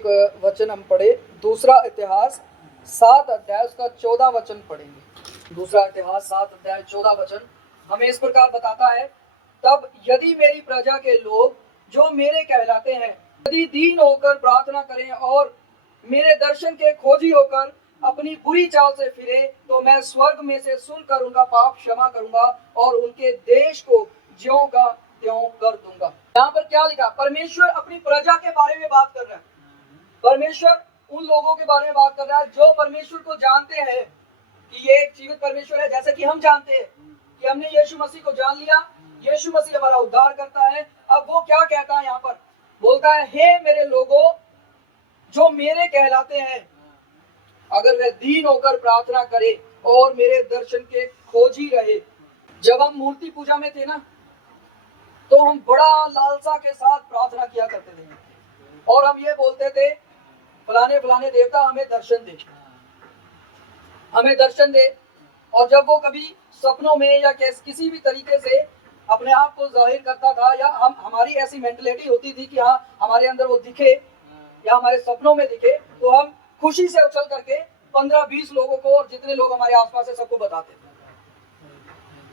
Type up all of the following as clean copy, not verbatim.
एक वचन हम पढ़े, दूसरा इतिहास 7 अध्याय उसका 14 वचन पढ़ेंगे। दूसरा इतिहास 7 अध्याय 14 वचन हमें इस प्रकार बताता है, तब यदि मेरी प्रजा के लोग जो मेरे कहलाते हैं यदि दीन होकर प्रार्थना करें और मेरे दर्शन के खोजी होकर अपनी बुरी चाल से फिरे, तो मैं स्वर्ग में से सुनकर उनका पाप क्षमा करूंगा और उनके देश को ज्यों का त्यों कर दूंगा। यहाँ पर क्या लिखा? परमेश्वर अपनी प्रजा के बारे में बात कर रहा है। परमेश्वर उन लोगों के बारे में बात कर रहा है जो परमेश्वर को जानते हैं कि ये एक जीवित परमेश्वर है, जैसे कि हम जानते हैं कि हमने यीशु मसीह को जान लिया, यीशु मसीह हमारा उद्धार करता है। अब वो क्या कहता है यहाँ पर? बोलता है, हे मेरे लोगों जो मेरे कहलाते हैं, अगर वह दीन होकर प्रार्थना करे और मेरे दर्शन के खोजी रहे। जब हम मूर्ति पूजा में थे ना, तो हम बड़ा लालसा के साथ प्रार्थना किया करते थे और हम ये बोलते थे, फलाने फलाने देवता हमें दर्शन दे, हमें दर्शन दे। और जब वो कभी सपनों में या किसी भी तरीके से अपने आप को जाहिर करता था, या हमारी ऐसी मेंटलिटी होती थी कि हाँ हमारे अंदर वो दिखे या हमारे सपनों में दिखे, तो हम खुशी से उछल करके 15-20 लोगों को और जितने लोग हमारे आसपास है सबको बताते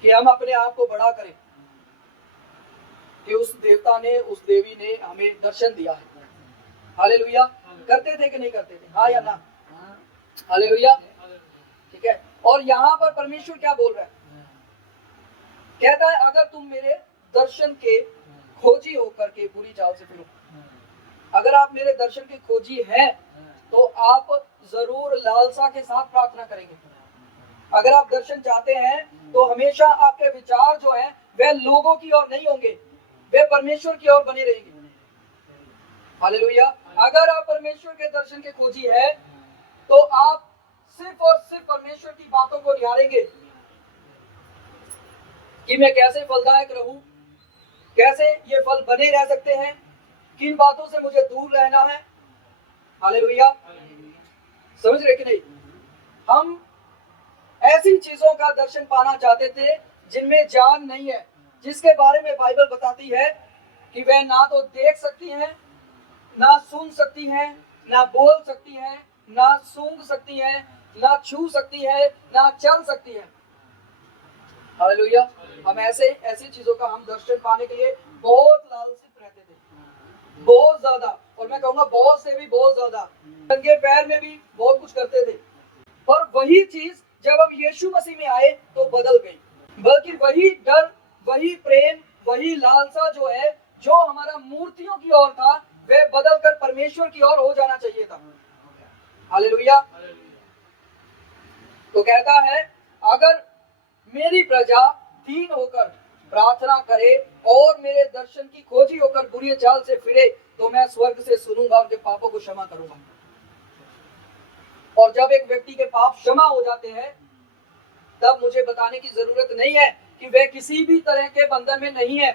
कि हम अपने आप को बड़ा करें कि उस देवता ने, उस देवी ने हमें दर्शन दिया है। हालेलुया। करते थे कि नहीं करते थे? हाँ या ना? हालेलुया। ठीक है। और यहाँ पर परमेश्वर क्या बोल रहा है? कहता है, अगर तुम मेरे दर्शन के खोजी होकर के बुरी चाल से फिरो। अगर आप मेरे दर्शन के खोजी हैं तो आप जरूर लालसा के साथ प्रार्थना करेंगे। अगर आप दर्शन चाहते हैं तो हमेशा आपके विचार जो है वह लोगों की ओर नहीं होंगे, वे परमेश्वर की ओर बने रहेंगे। हालेलुया। अगर आप परमेश्वर के दर्शन के खोजी है तो आप सिर्फ और सिर्फ परमेश्वर की बातों को निहारेंगे कि मैं कैसे फलदायक रहूं, कैसे ये फल बने रह सकते हैं, किन बातों से मुझे दूर रहना है। हालेलुया। समझ रहे कि नहीं? हम ऐसी चीजों का दर्शन पाना चाहते थे जिनमें जान नहीं है, जिसके बारे में बाइबल बताती है कि वह ना तो देख सकती हैं, ना सुन सकती हैं, ना बोल सकती हैं, ना सूंघ सकती हैं, ना छू सकती है, ना चल सकती है। हालेलुया। हम ऐसी चीजों का हम दर्शन पाने के लिए बहुत लालसित रहते थे, बहुत ज्यादा, और मैं कहूंगा बहुत से भी बहुत ज्यादा, नंगे पैर में भी बहुत कुछ करते थे। और वही चीज जब हम यीशु मसीह में आए तो बदल गई। बल्कि वही डर, वही प्रेम, वही लालसा जो है, जो हमारा मूर्तियों की ओर था, वह बदलकर परमेश्वर की ओर हो जाना चाहिए था। हालेलुया। तो कहता है, अगर मेरी प्रजा दीन होकर प्रार्थना करे और मेरे दर्शन की खोजी होकर बुरी चाल से फिरे, तो मैं स्वर्ग से सुनूंगा, उनके पापों को क्षमा करूंगा। और जब एक व्यक्ति के पाप क्षमा हो जाते हैं, तब मुझे बताने की जरूरत नहीं है कि वह किसी भी तरह के बंधन में नहीं है।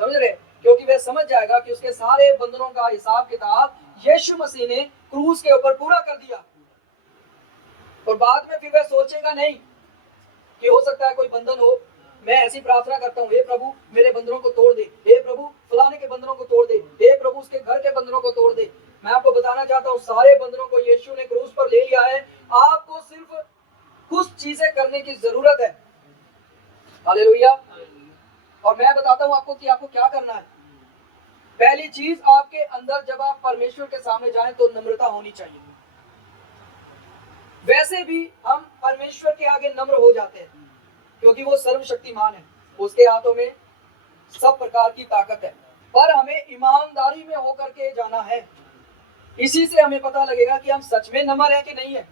समझ रहे? क्योंकि वह समझ जाएगा कि उसके सारे बंधनों का हिसाब किताब यीशु मसीह ने क्रूस के ऊपर पूरा कर दिया। और बाद में फिर वह सोचेगा नहीं कि हो सकता है कोई बंधन हो। मैं ऐसी प्रार्थना करता हूँ, हे प्रभु मेरे बंधनों को तोड़ दे, हे प्रभु फलाने के बंधनों को तोड़ दे, हे प्रभु उसके घर के बंधनों को तोड़ दे। मैं आपको बताना चाहता हूँ, सारे बंधनों को यीशु ने क्रूस पर ले लिया है। आपको सिर्फ कुछ चीजें करने की जरूरत है। हालेलुया। और मैं बताता हूँ आपको कि आपको क्या करना है। पहली चीज, आपके अंदर जब आप परमेश्वर के सामने जाएं तो नम्रता होनी चाहिए। वैसे भी हम परमेश्वर के आगे नम्र हो जाते हैं क्योंकि वो सर्वशक्तिमान है, उसके हाथों में सब प्रकार की ताकत है। पर हमें ईमानदारी में होकर के जाना है। इसी से हमें पता लगेगा कि हम सच में नम्र है कि नहीं है,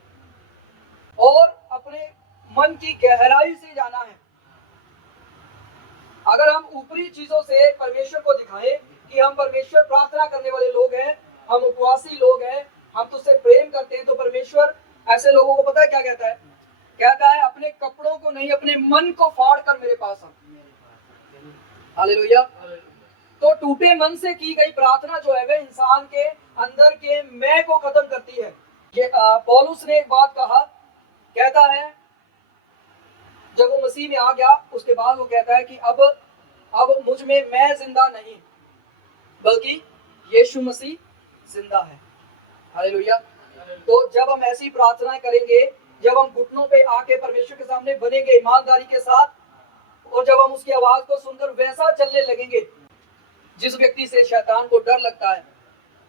और अपने मन की गहराई से जाना है। अगर हम ऊपरी चीजों से परमेश्वर को दिखाएं कि हम परमेश्वर प्रार्थना करने वाले लोग हैं, हम उपवासी लोग हैं, हम तुझसे प्रेम करते हैं, तो परमेश्वर ऐसे लोगों को पता है क्या कहता है? कहता है, अपने कपड़ों को नहीं, अपने मन को फाड़ कर मेरे पास आ। हालेलुया। तो टूटे मन से की गई प्रार्थना जो है वह इंसान के अंदर के मैं को खत्म करती है। ये पौलुस ने एक बात कहा, कहता है जब वो मसीह में आ गया उसके बाद वो कहता है कि अब मुझ में मैं जिंदा नहीं बल्कि यीशु मसीह जिंदा है। हालेलुया। तो जब हम ऐसी प्रार्थनाएं करेंगे, जब हम घुटनों पे आके परमेश्वर के सामने बनेंगे ईमानदारी के साथ, और जब हम उसकी आवाज को सुनकर वैसा चलने लगेंगे, जिस व्यक्ति से शैतान को डर लगता है,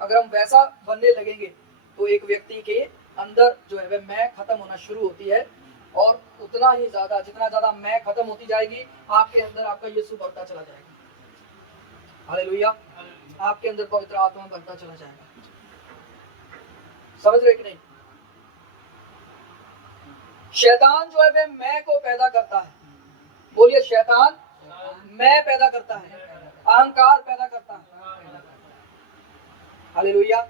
अगर हम वैसा बनने लगेंगे तो एक व्यक्ति के अंदर जो है वह मैं खत्म होना शुरू होती है, और उतना ही ज्यादा, जितना ज्यादा मैं खत्म होती जाएगी, आपके अंदर आपका यीशु बढ़ता चला जाएगा। हालेलुया। आपके अंदर पवित्र आत्मा बढ़ता चला जाएगा। समझ रहे कि नहीं? शैतान जो है वह मैं को पैदा करता है। बोलिए, शैतान मैं पैदा करता है, अहंकार पैदा करता है। हालेलुया।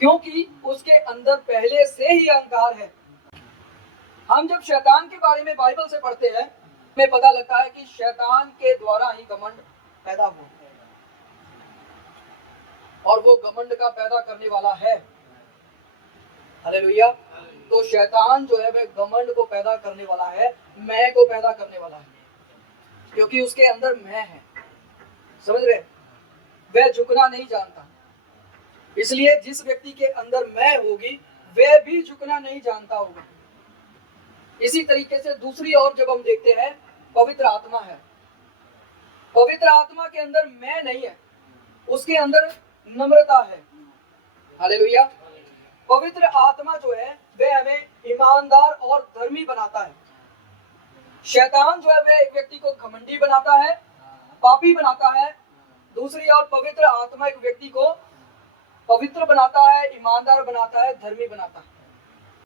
क्योंकि उसके अंदर पहले से ही अहंकार है। हम जब शैतान के बारे में बाइबल से पढ़ते हैं, हमें पता लगता है कि शैतान के द्वारा ही घमंड पैदा हुआ, और वो घमंड का पैदा करने वाला है। हालेलुया। तो शैतान जो है वह घमंड को पैदा करने वाला है, मैं को पैदा करने वाला है, क्योंकि उसके अंदर मैं है। समझ रहे? वह झुकना नहीं जानता, इसलिए जिस व्यक्ति के अंदर मैं होगी वह भी झुकना नहीं जानता होगा। इसी तरीके से दूसरी ओर जब हम देखते हैं, पवित्र आत्मा है। पवित्र आत्मा के अंदर मैं नहीं है, उसके अंदर नम्रता है। हालेलुया। पवित्र आत्मा जो है वह हमें ईमानदार और धर्मी बनाता है। शैतान जो है वह एक व्यक्ति को घमंडी बनाता है, पापी बनाता है। दूसरी ओर पवित्र आत्मा एक व्यक्ति को पवित्र बनाता है, ईमानदार बनाता है, धर्मी बनाता है।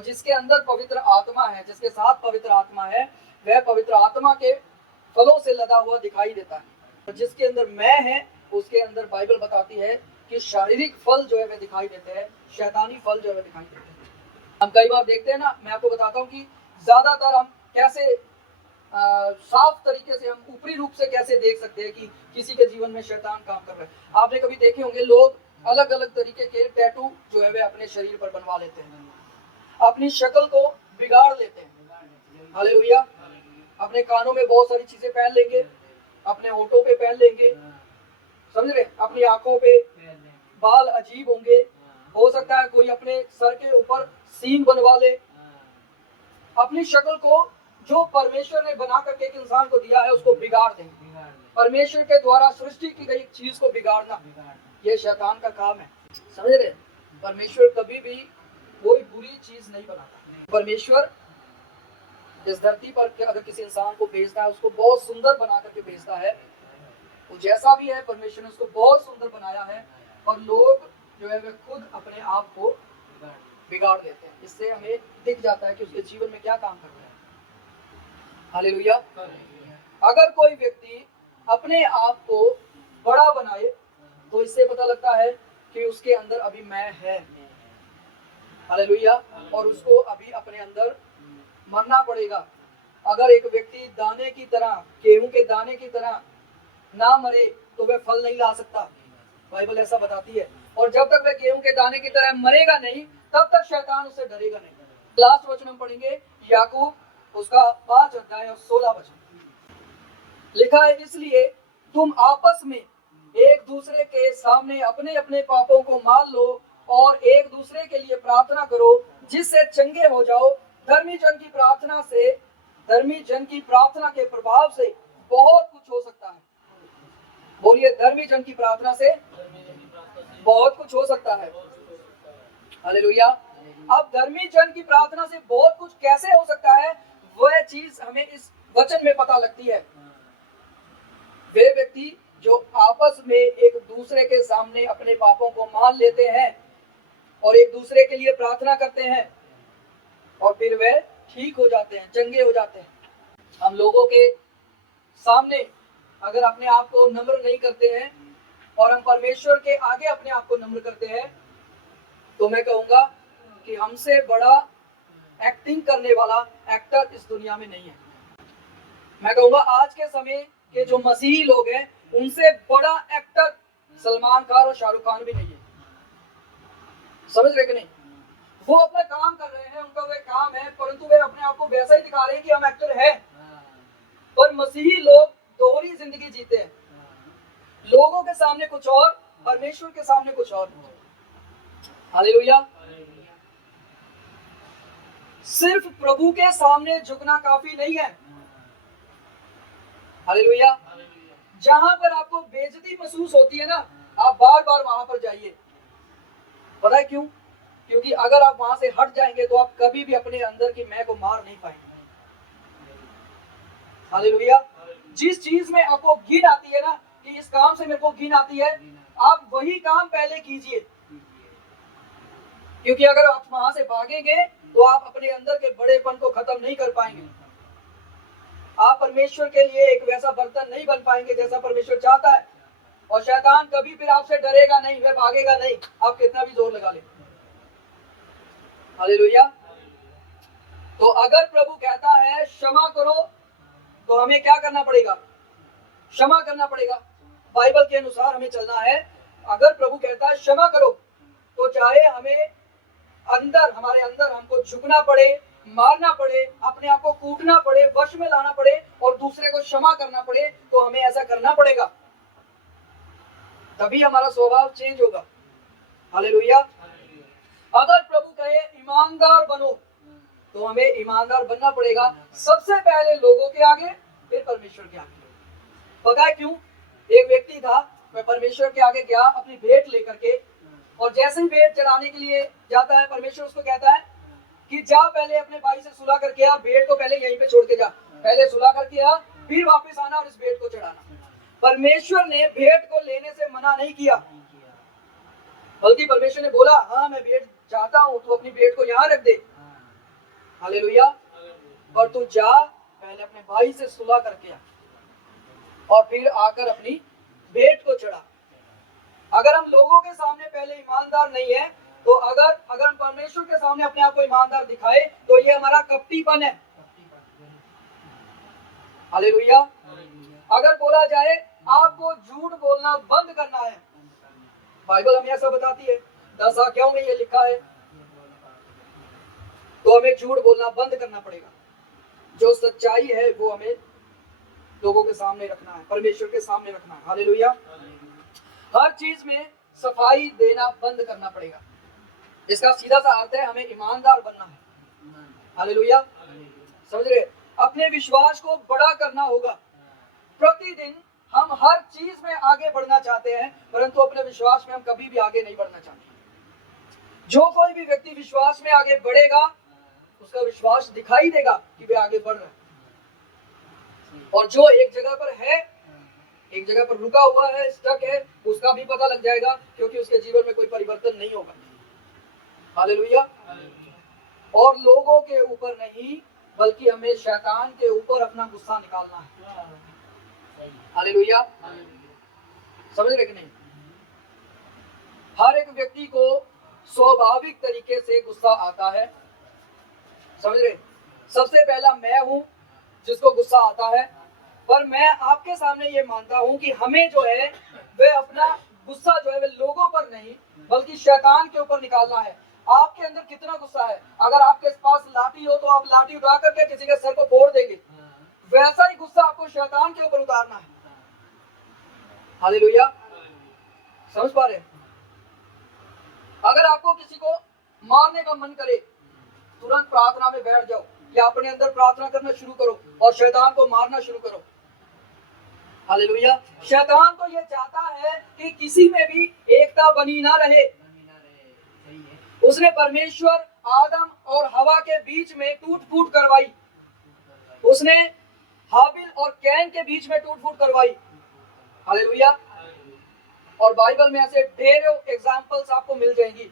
जिसके अंदर पवित्र आत्मा है, जिसके साथ पवित्र आत्मा है, वह पवित्र आत्मा के फलों से लदा हुआ दिखाई देता है। जिसके अंदर मैं है, उसके अंदर बाइबल बताती है कि शारीरिक फल जो है वह दिखाई देते हैं, शैतानी फल जो है दिखाई देते हैं। हम कई बार देखते हैं ना, मैं आपको बताता हूँ कि ज्यादातर हम कैसे साफ तरीके से, हम ऊपरी रूप से कैसे देख सकते हैं कि किसी के जीवन में शैतान काम कर रहा है। आपने कभी देखे होंगे, लोग अलग अलग तरीके के टैटू जो है वे अपने शरीर पर बनवा लेते हैं, अपनी शक्ल को बिगाड़ लेते हैं। हालेलुया। अपने कानों में बहुत सारी चीजें पहन लेंगे, अपने होठों पे पहन लेंगे, समझ रहे? अपनी आंखों पे बाल अजीब होंगे, हो सकता है कोई अपने सर के ऊपर सींग बनवा ले। अपनी शक्ल को जो परमेश्वर ने बना करके एक इंसान को दिया है उसको बिगाड़ देंगे। परमेश्वर के द्वारा सृष्टि की गई चीज को बिगाड़ना, यह शैतान का काम है। समझ रहे? परमेश्वर कभी भी कोई बुरी चीज नहीं बनाता। परमेश्वर इस धरती पर अगर किसी इंसान को भेजता है, उसको बहुत सुंदर बना करके भेजता है। वो जैसा भी है, परमेश्वर ने उसको बहुत सुंदर बनाया है, और लोग जो है वे खुद अपने आप को बिगाड़ देते हैं। इससे हमें दिख जाता है कि उसके जीवन में क्या काम कर रहा है। हालेलुया। अगर कोई व्यक्ति अपने आप को बड़ा बनाए तो इससे पता लगता है कि उसके अंदर अभी मैं है। हालेलुया। और उसको अभी अपने अंदर मरना पड़ेगा। अगर एक व्यक्ति दाने की तरह, गेहूं के दाने की तरह ना मरे तो वह फल नहीं ला सकता, बाइबल ऐसा बताती है। और जब तक वह गेहूं के दाने की तरह मरेगा नहीं, तब तक शैतान उससे डरेगा नहीं। लास्ट वचन हम पढ़ेंगे, याकूब उसका 5 अध्याय और 16 वचन। लिखा है, इसलिए तुम आपस में एक दूसरे के सामने अपने अपने पापों को मान लो और एक दूसरे के लिए प्रार्थना करो, जिससे चंगे हो जाओ। धर्मी जन की प्रार्थना से, धर्मी जन की प्रार्थना के प्रभाव से बहुत कुछ हो सकता है। बोलिए, धर्मी जन की प्रार्थना से बहुत कुछ हो सकता है। हालेलुया। अब धर्मी जन की प्रार्थना से बहुत कुछ कैसे हो सकता है, वह चीज हमें इस वचन में पता लगती है। वे व्यक्ति जो आपस में एक दूसरे के सामने अपने पापों को मान लेते हैं और एक दूसरे के लिए प्रार्थना करते हैं, और फिर वे ठीक हो जाते हैं, चंगे हो जाते हैं। हम लोगों के सामने अगर अपने आप को नम्र नहीं करते हैं और हम परमेश्वर के आगे अपने आप को नम्र करते हैं, तो मैं कहूंगा कि हमसे बड़ा एक्टिंग करने वाला एक्टर इस दुनिया में नहीं है। मैं कहूंगा आज के समय के जो मसीही लोग हैं, उनसे बड़ा एक्टर सलमान खान और शाहरुख खान भी नहीं है। समझ रहे कि नहीं? वो अपना काम कर रहे हैं, उनका वह काम है, परंतु वे अपने आप को वैसा ही दिखा रहे हैं कि हम एक्टर हैं। पर मसीही लोग दोहरी जिंदगी जीते हैं, लोगों के सामने कुछ और, परमेश्वर के सामने कुछ और। हालेलुया। सिर्फ प्रभु के सामने झुकना काफी नहीं है। हालेलुया। जहां पर आपको बेइज्जती महसूस होती है ना, आप बार बार वहां पर जाइए। पता है क्यों? क्योंकि अगर आप वहां से हट जाएंगे तो आप कभी भी अपने अंदर की मैं को मार नहीं पाएंगे। हालेलुया। जिस चीज में आपको घिन आती है ना, कि इस काम से मेरे को घिन आती है, आप वही काम पहले कीजिए। क्योंकि अगर आप वहां से भागेंगे तो आप अपने अंदर के बड़ेपन को खत्म नहीं कर पाएंगे। आप परमेश्वर के लिए एक वैसा बर्तन नहीं बन पाएंगे जैसा परमेश्वर चाहता है। और शैतान कभी फिर आपसे डरेगा नहीं, वह भागेगा नहीं, आप कितना भी जोर लगा ले। हालेलुया। तो अगर प्रभु कहता है क्षमा करो, तो हमें क्या करना पड़ेगा? क्षमा करना पड़ेगा। बाइबल के अनुसार हमें चलना है। अगर प्रभु कहता है क्षमा करो, तो चाहे हमें अंदर, हमारे अंदर हमको झुकना पड़े, मारना पड़े, अपने आप को कूटना पड़े, वश में लाना पड़े और दूसरे को क्षमा करना पड़े, तो हमें ऐसा करना पड़ेगा। तभी हमारा स्वभाव चेंज होगा। हालेलुया। अगर प्रभु कहे ईमानदार बनो, तो हमें ईमानदार बनना पड़ेगा। सबसे पहले लोगों के आगे, फिर परमेश्वर के आगे। पता है क्यों? एक व्यक्ति था, वह परमेश्वर के आगे गया अपनी भेंट लेकर के, और जैसे ही भेंट चढ़ाने के लिए जाता है, परमेश्वर उसको कहता है कि जा पहले अपने भाई से सुलह करके आ, भेंट को पहले यहीं पे छोड़ के जा, पहले सुलह करके आ, फिर वापस आना और इस भेंट को चढ़ाना। परमेश्वर ने भेंट को लेने से मना नहीं किया, बल्कि परमेश्वर ने बोला हाँ मैं भेंट चाहता हूं, तू अपनी भेंट को यहाँ रख दे। हालेलुया। और तू जा पहले अपने भाई से सुलह करके आ और फिर आकर अपनी भेंट को चढ़ा। अगर हम लोगों के सामने पहले ईमानदार नहीं है, तो अगर हम परमेश्वर के सामने अपने आप को ईमानदार दिखाए, तो ये हमारा कपटीपन है। हालेलुया। अगर बोला जाए आपको झूठ बोलना बंद करना है, बाइबल हमें ऐसा बताती है, 10 आज्ञाओं में ये लिखा है, तो हमें झूठ बोलना बंद करना पड़ेगा। जो सच्चाई है वो हमें लोगों के सामने रखना है, परमेश्वर के सामने रखना है। हालेलुया। हर चीज में सफाई देना बंद करना पड़ेगा। इसका सीधा सा अर्थ है हमें ईमानदार बनना है। हालेलुया। समझ रहे? अपने विश्वास को बड़ा करना होगा। प्रतिदिन हम हर चीज में आगे बढ़ना चाहते हैं, परंतु अपने विश्वास में हम कभी भी आगे नहीं बढ़ना चाहते। जो कोई भी व्यक्ति विश्वास में आगे बढ़ेगा, उसका विश्वास दिखाई देगा कि वे आगे बढ़ रहे हैं। और जो एक जगह पर है, एक जगह पर रुका हुआ है, स्टक है, उसका भी पता लग जाएगा, क्योंकि उसके जीवन में कोई परिवर्तन नहीं होगा। हालेलुया। और लोगों के ऊपर नहीं, बल्कि हमें शैतान के ऊपर अपना गुस्सा निकालना है। हालेलुया। समझ रहे कि नहीं? हर एक व्यक्ति को स्वाभाविक तरीके से गुस्सा आता है। समझ रहे? सबसे पहला मैं हूं जिसको गुस्सा आता है, पर मैं आपके सामने ये मानता हूं कि हमें जो है वह अपना गुस्सा जो है वह लोगों पर नहीं, बल्कि शैतान के ऊपर निकालना है। आपके अंदर कितना गुस्सा है? अगर आपके पास लाठी हो तो आप लाठी उठा करके किसी के सर को फोड़ देंगे, वैसा ही गुस्सा आपको शैतान के ऊपर उतारना है। हालेलुया। समझ पा रहे? अगर आपको किसी को मारने का मन करे, तुरंत प्रार्थना में बैठ जाओ या अपने अंदर प्रार्थना करना शुरू करो और शैतान को मारना शुरू करो। हालेलुया। शैतान तो ये चाहता है कि किसी में भी एकता बनी ना रहे। उसने परमेश्वर, आदम और हवा के बीच में टूट फूट करवाई। उसने हाबिल और कैन के बीच में टूट फूट करवाई। हालेलुया। और बाइबल में ऐसे ढेरों एग्जाम्पल्स आपको मिल जाएंगी,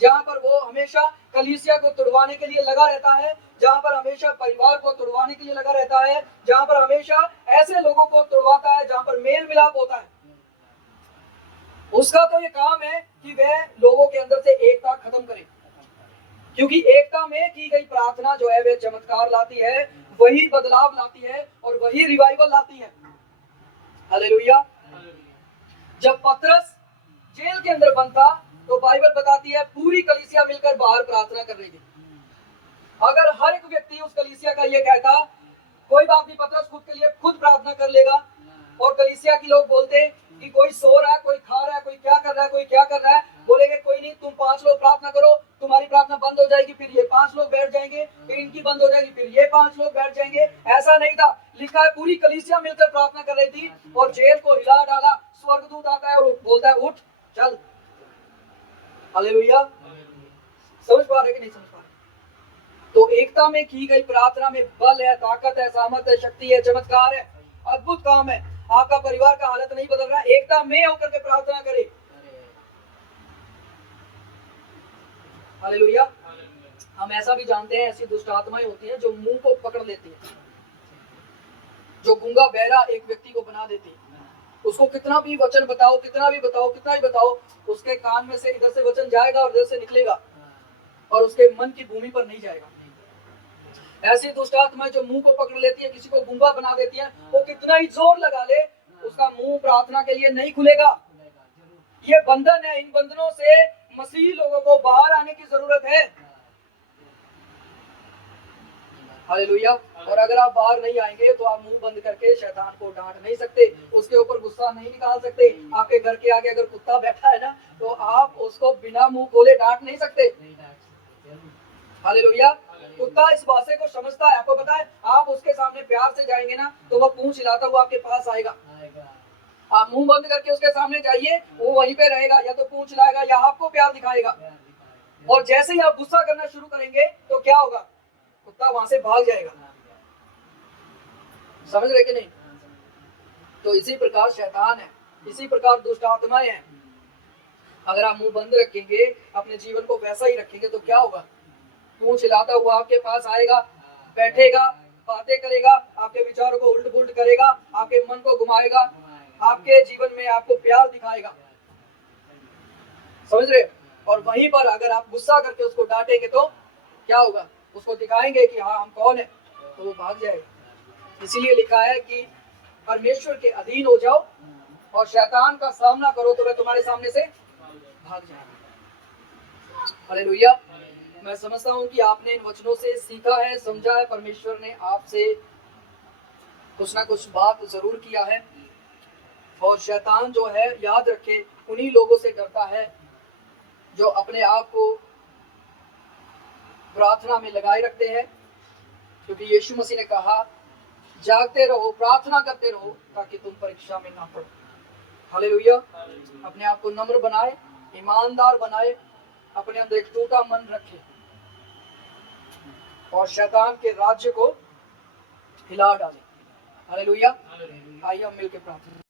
जहां पर वो हमेशा कलीसिया को तुड़वाने के लिए लगा रहता है, जहां पर हमेशा परिवार को तुड़वाने के लिए लगा रहता है, जहां पर हमेशा ऐसे लोगों को तुड़वाता है जहां पर मेल मिलाप होता है। उसका तो ये काम है कि वह लोगों के अंदर से एकता खत्म करे, क्योंकि एकता में की गई प्रार्थना जो है वह चमत्कार लाती है, वही बदलाव लाती है और वही रिवाइवल लाती है। हालेलुया। जब पतरस जेल के अंदर बंद था, तो बाइबल बताती है पूरी कलीसिया मिलकर बाहर प्रार्थना कर रही थी। अगर हर एक व्यक्ति उस कलीसिया का ये कहता, कोई बात नहीं, पतरस खुद के लिए खुद प्रार्थना कर लेगा, और कलीसिया के लोग बोलते कि कोई सो रहा है, कोई खा रहा है, कोई क्या कर रहा है, कोई क्या कर रहा है, बोलेंगे कोई नहीं, तुम 5 लोग प्रार्थना करो, तुम्हारी प्रार्थना बंद हो जाएगी, फिर ये 5 लोग बैठ जाएंगे, फिर इनकी बंद हो जाएगी, फिर ये 5 लोग बैठ जाएंगे। ऐसा नहीं था। लिखा है पूरी कलीसिया मिलकर प्रार्थना कर रही थी और जेल को हिला डाला। स्वर्गदूत आता है और बोलता है उठ चल। हालेलुया। समझ पा रहे कि नहीं समझ पा रहे? तो एकता में की गई प्रार्थना में बल है, ताकत है, सामर्थ है, शक्ति है, चमत्कार है, अद्भुत काम है। आपका परिवार का हालत नहीं बदल रहा है, एकता में होकर के प्रार्थना करें। हालेलुया। हम ऐसा भी जानते हैं, ऐसी दुष्ट आत्माएं होती हैं जो मुंह को पकड़ लेती है, जो गूंगा बहरा एक व्यक्ति को बना देती है। उसको कितना भी वचन बताओ, कितना भी बताओ, उसके कान में से इधर से वचन जाएगा और इधर से निकलेगा और उसके मन की भूमि पर नहीं जाएगा। ऐसी दुष्ट आत्माएं जो मुंह को पकड़ लेती है, किसी को गूंगा बना देती है, वो कितना ही जोर लगा ले, उसका मुंह प्रार्थना के लिए नहीं खुलेगा। ये बंधन है, इन बंधनों से मसीह लोगों को बाहर आने की जरूरत है। हालेलुया। और अगर आप बाहर नहीं आएंगे तो आप मुंह बंद करके शैतान को डांट नहीं सकते, उसके ऊपर गुस्सा नहीं निकाल सकते। आपके घर के आगे अगर कुत्ता बैठा है ना, तो आप उसको बिना मुंह खोले डांट नहीं सकते। हालेलुया। कुत्ता इस भाषा को समझता है, आपको पता है। आप उसके सामने प्यार से जाएंगे ना, तो वह पूंछ हिलाता हुआ आपके पास आएगा। आप मुंह बंद करके उसके सामने जाइए, वो वहीं पे रहेगा, या तो पूंछ लाएगा या आपको प्यार दिखाएगा। और जैसे ही आप गुस्सा करना शुरू करेंगे तो क्या होगा? कुत्ता वहां से भाग जाएगा। समझ रहे कि नहीं? तो इसी प्रकार शैतान है, इसी प्रकार दुष्ट आत्माएं हैं। अगर आप मुंह बंद रखेंगे, अपने जीवन को वैसा ही रखेंगे, तो क्या होगा? पूंछ हिलाता हुआ आपके पास आएगा, बैठेगा, बातें करेगा, आपके विचारों को उल्ट पुल्ट करेगा, आपके मन को घुमाएगा, आपके जीवन में आपको प्यार दिखाएगा। समझ रहे? और वहीं पर अगर आप गुस्सा करके उसको डांटेंगे तो क्या होगा? उसको दिखाएंगे कि हाँ हम कौन है, तो वो भाग जाएगा। इसीलिए लिखा है कि परमेश्वर के अधीन हो जाओ और शैतान का सामना करो, तो वह तुम्हारे सामने से भाग जाएगा। हालेलुया। मैं समझता हूँ कि आपने इन वचनों से सीखा है, समझा है। परमेश्वर ने आपसे कुछ ना कुछ बात जरूर किया है। और शैतान जो है, याद रखे, उन्हीं लोगों से डरता है जो अपने आप को प्रार्थना में लगाए रखते हैं, क्योंकि यीशु मसीह ने कहा जागते रहो, प्रार्थना करते रहो, ताकि तुम परीक्षा में ना पड़ो। हालेलुया। अपने आप को नम्र बनाए, ईमानदार बनाए, अपने अंदर एक टूटा मन रखे और शैतान के राज्य को हिला डाले। हालेलुया। आइए हम मिलकर प्रार्थना